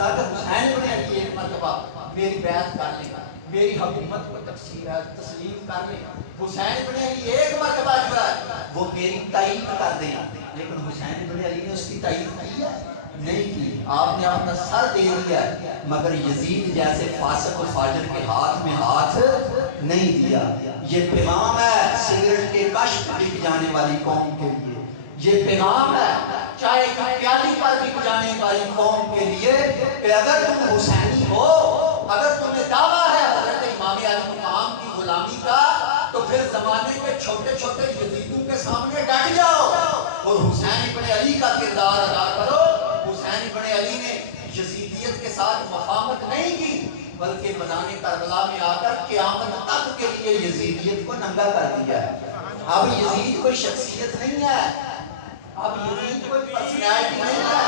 لگا کہ حسین ابن علی ایک مرتبہ میری بیعت کر لے گا، میری حکومت کو تسلیم کر لے گا، حسین ابن علی ایک مرتبہ جو ہے وہ میری تائید کر دے گا. لیکن حسین ابن علی نے اس کی تائید کی ہے؟ نہیں کی. آپ نے اپنا سر دے دیا ہے، مگر یزید جیسے فاسق و فاجر کے ہاتھ میں ہاتھ نہیں دیا. یہ پیغام ہے سگریٹ کے کش بک جانے والی قوم کے لیے، یہ پیغام ہے چائے کی پیالی پر بک جانے والی قوم کے لیے کہ اگر تم حسینی ہو، اگر تمہیں دعویٰ ہے حضرت امام علی مقام کی غلامی کا، تو پھر زمانے کے چھوٹے چھوٹے یزیدوں کے سامنے ڈٹ جاؤ اور حسین ابن علی کا کردار ادا کرو. حسین ابن علی نے یزیدیت کے ساتھ مفاہمت نہیں کی، بلکہ میدان کربلا میں آ کر قیامت تک کے لیے یزیدیت کو ننگا کر دیا ہے. اب یزید کوئی شخصیت نہیں ہے، اب یزید کوئی پرسنالٹی نہیں ہے.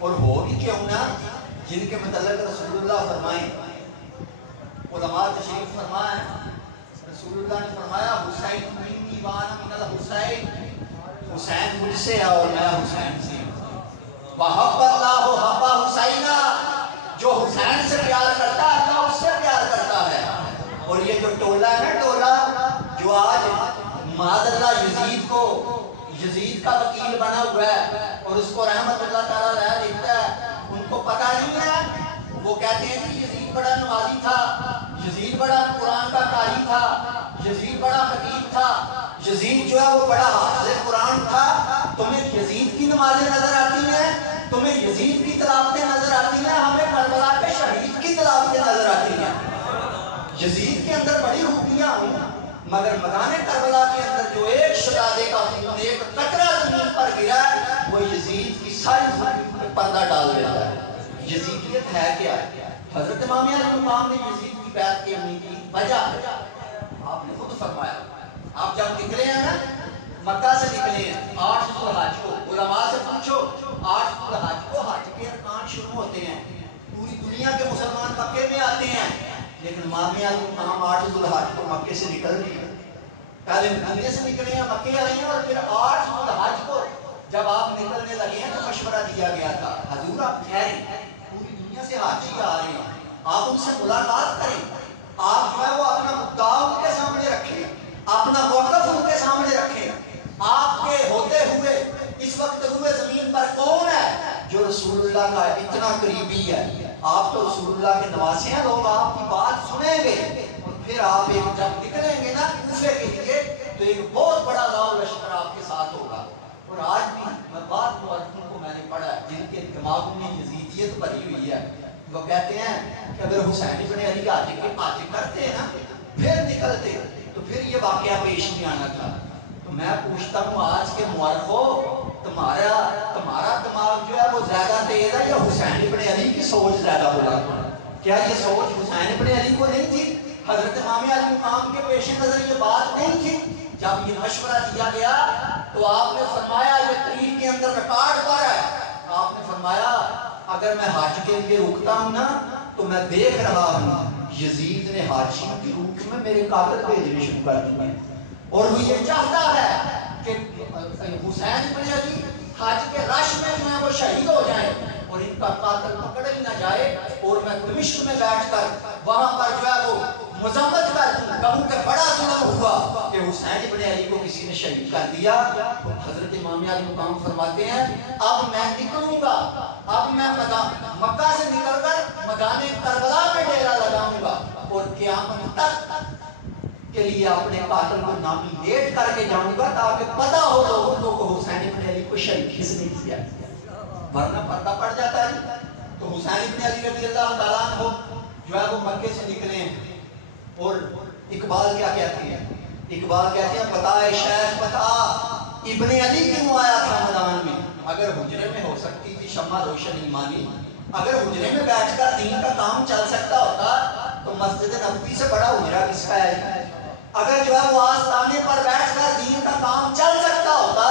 اور ہو بھی کیوں نہ جن کے متعلق رسول اللہ فرمائیں، علماء تشریف فرمائیں، رسول اللہ نے فرمایا حسین منی وانا من الحسین، حسین مجھ سے ہے اور میں حسین سے ہوں. وحب اللہ حب حسینہ، جو حسین سے پیار کرتا ہے اللہ اس سے پیار کرتا ہے. اور یہ جو ٹولہ ہے نا، ٹولہ جو آج معاذ اللہ یزید کا وکیل بنا ہوا ہے اور اس کو رحمت اللہ تعالیٰ علیہ لکھتا ہے، ان کو پتہ نہیں ہے. وہ کہتے ہیں کہ یزید بڑا نمازی تھا، یزید بڑا قرآن کا قاری تھا، یزید بڑا خطیب تھا، یزید جو ہے وہ بڑا حافظ قرآن تھا. تمہیں یزید کی نمازیں نظر آتی ہیں، تمہیں یزید کی تلاوتیں نظر آتی ہیں، ہمیں کربلا کے شہید کی تلاوتیں نظر آتی ہیں. یزید کے اندر بڑی خوبیاں ہوں، مگر میدان کربلا کے اندر جو ایک شہزادے کا خون ایک قطرہ زمین پر گرا ہے وہ یزید کی ساری خوبیوں پر پردہ ڈال دیتا ہے. یزیدیت ہے کیا؟ حضرت امام علی مقام نے یزید کی بیعت کی نہیں کی. وجہ آپ نے خود فرمایا، آپ جب نکلے ہیں نا مکہ سے نکلے ہیں 8 ذو الحج کو، علماء سے پوچھو 8 ذو الحج کو حج کے ارکان شروع ہوتے ہیں، پوری دنیا کے مسلمان مکے میں آتے ہیں، لیکن امام علی مقام 8 ذو الحج کو مکے سے نکل گئے. پہلے مدینے سے نکلے ہیں، مکے آئے ہیں، اور پھر 8 ذو الحج کو جب آپ نکلنے لگے ہیں تو مشورہ دیا گیا تھا، حضور آپ ٹھہریں، پوری دنیا سے حاجی آ رہے ہیں، آپ ان سے ملاقات کریں، آپ جو ہے وہ اپنا مدعا ان کے سامنے رکھیں، اپنا موقف ان کے سامنے رکھیں. آپ کے ہوتے ہوئے اس وقت روئے زمین پر کون ہے جو رسول اللہ کا اتنا قریبی ہے؟ آپ تو رسول اللہ کے نواسے ہیں، لوگ آپ کی بات سنیں گے. اور پھر آپ ایک جب نکلیں گے نا کوفے کے لیے تو ایک بہت بڑا لاؤ لشکر آپ کے ساتھ ہوگا. اور آج بھی میں بات مؤرخین کو میں نے پڑھا ہے جن کے دماغوں میں یزیدیت بھری ہوئی ہے، وہ کہتے ہیں کہ اگر حسین ابن علی حج کرتے ہیں نا پھر نکلتے تو پھر یہ واقعہ پیش نہیں آنا تھا. تو میں پوچھتا ہوں آج کے مورخو، تمہارا دماغ جو ہے وہ زیادہ تیز ہے یا حسین ابن علی کی سوچ زیادہ بلا؟ کیا یہ سوچ حسین ابن علی کو نہیں تھی؟ حضرت امام علی مقام کے پیش نظر یہ بات نہیں تھی؟ جب یہ مشورہ دیا گیا تو آپ نے فرمایا، یہ تاریخ کے اندر ریکارڈ پر ہے، آپ نے فرمایا اگر میں حج کے لیے رکتا ہوں نا تو میں دیکھ رہا ہوں یزید نے حاجیوں کی روح میں میرے قاتل بھیجنے شروع کر دیے ہیں، اور وہ یہ چاہتا ہے کہ حسین ابن علی حج کے رش میں جو ہے وہ شہید ہو جائیں اور ان کا قاتل پکڑ ہی نہ جائے، اور میں دمشق میں بیٹھ کر وہاں پر جو ہے وہ مذمت کر دوں، کہوں کہ بڑا ظلم ہوا کہ حسین ابن علی کو کسی نے شہید کر دیا. حضرت امام علی مقام فرماتے ہیں اب میں نکلوں گا، اب میں مکہ سے نکل کر میدان کربلا میں ڈیرا لگاؤں گا اور قیامت تک کے لیے اپنے قاتل کو نامینیٹ کر کے جاؤں گا تاکہ پتہ ہو لوگوں کو حسین ابن علی کو شہید کس نے کیا، ورنہ پردہ پڑ جاتا ہے. تو حسین ابن علی رضی اللہ تعالیٰ عنہ جو ہے وہ مکے سے نکلے ہیں، اور اقبال کیا کہتے ہیں اقبال کہتے ہیں بتا اے شیخ بتا ابن علی کیوں آیا تھا میدان میں؟ اگر حجرے میں ہو سکتی تھی شمع روشن ایمانی، اگر حجرے میں بیٹھ کر دین کا کام چل سکتا ہوتا تو مسجد نبوی سے بڑا حجرہ کس کا ہے؟ اگر جو ہے وہ آستانے پر بیٹھ کر دین کا کام چل سکتا ہوتا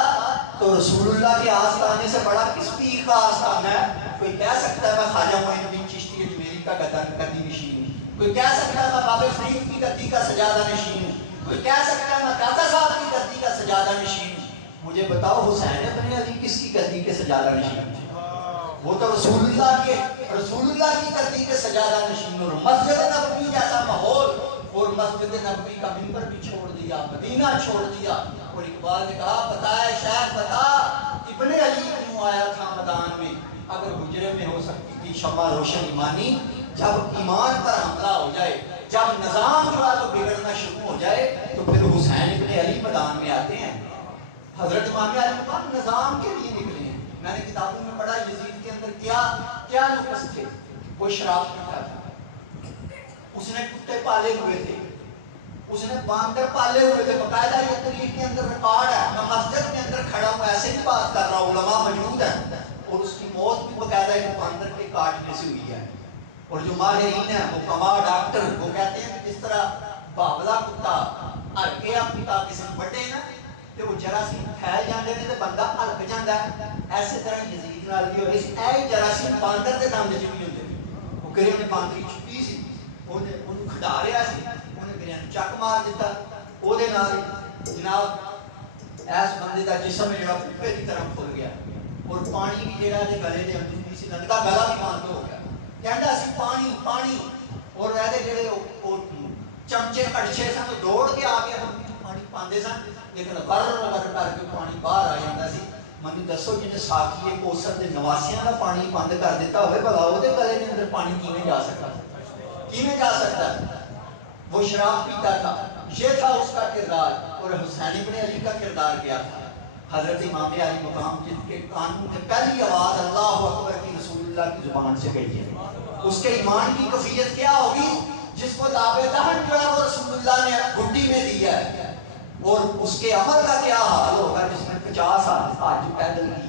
تو رسول اللہ کے آستانے سے بڑا کس پیر کا آستانہ ہے؟ کوئی کہہ سکتا ہے میں خواجہ معین الدین چشتی اجمیری کا گدی نشین ہوں، کوئی کہہ سکتا ہے میں بابا فرید کی گدی کا سجادہ نشین ہوں، کوئی کہہ سکتا ہے میں داتا صاحب کی گدی کا سجادہ نشین ہوں۔ مجھے بتاؤ حسین ابن علی کس کی گدی کے سجادہ نشین تھے؟ وہ تو رسول اللہ کی گدی کے سجادہ نشین، اور مسجد نبوی جیسا ماحول اور مسجد نبوی کا منبر بھی چھوڑ دیا، مدینہ چھوڑ دیا، اور اقبال نے کہا بتائے شیخ بتا ابن علی کیوں آیا تھا میدان میں؟ اگر حجرے میں ہو سکتی تھی شمع روشن ایمانی، جب ایمان پر حملہ ہو جائے، جب نظام جو ہے تو بگڑنا شروع ہو جائے تو پھر حسین ابن علی میدان میں آتے ہیں۔ حضرت امام علی مقام نظام کے لیے نکلے ہیں۔ میں نے کتابوں میں پڑھا یزید کے اندر کیا نقص تھے، وہ شراب پیتا تھا، اس نے کتے پالے ہوئے تھے، اس نے باندر پالے ہوئے تھے، باقاعدہ یہ تاریخ کے اندر ریکارڈ ہے، میں مسجد کے اندر کھڑا ہوں ایسے نہیں بات کر رہا ہوں، علماء موجود ہیں، اور اس کی موت بھی باقاعدہ ایک باندر کے کاٹنے سے ہوئی ہے، اور جو ماہرین ہیں وہ کما ڈاکٹر وہ کہتے ہیں کہ جس طرح بابلا کتا ہلکے کتا کسی بڑے نا کہ وہ جراثیم پھیل جاندے نے تے بندہ ہلک جاندا ہے، ایسے طرح یزید نال بھی ہوئی سی، اے جراثیم باندر دے دم وچ بھی ہوندے نے، وہ کرے نے باندری چھپی سی، اونے اونوں کھڈا رہا سی، اونے کرے چک مار دیتا، او دے نال جناب ایس بندے دا جسم جڑا پھپے دی طرح کھل گیا، اور پانی بھی جڑا دے گلے دے اندر سی لگدا گلا بھی بند ہو گیا، کہندا سی پانی پانی، اور اے دے جڑے او چمچے کڑچے سن دوڑ کے آ کے پانی پاندے سن، لیکن غر کر کے پانی باہر آ جاتا سی۔ مجھے دسو جنہیں ساکھی کوثر دے نواسیاں کا پانی بند کر دیتا ہوئے بھلا وہ گلے کے اندر پانی کیویں جا سکتا وہ شراب پیتا تھا، یہ تھا اس کا کردار، اور حسین ابن علی کا کردار کیا تھا؟ حضرت امام علی مقام جن کے کانوں میں پہلی آواز اللہ اکبر کی رسول اللہ کی زبان سے گئی ہے، اس کے ایمان کی کیفیت کیا ہوگی؟ جس کو دابِ دہن جو ہے وہ رسول اللہ نے گھٹی میں دیا ہے، اور اس کے عمل کا کیا حال ہوگا جس نے 50 سال حج پیدل کی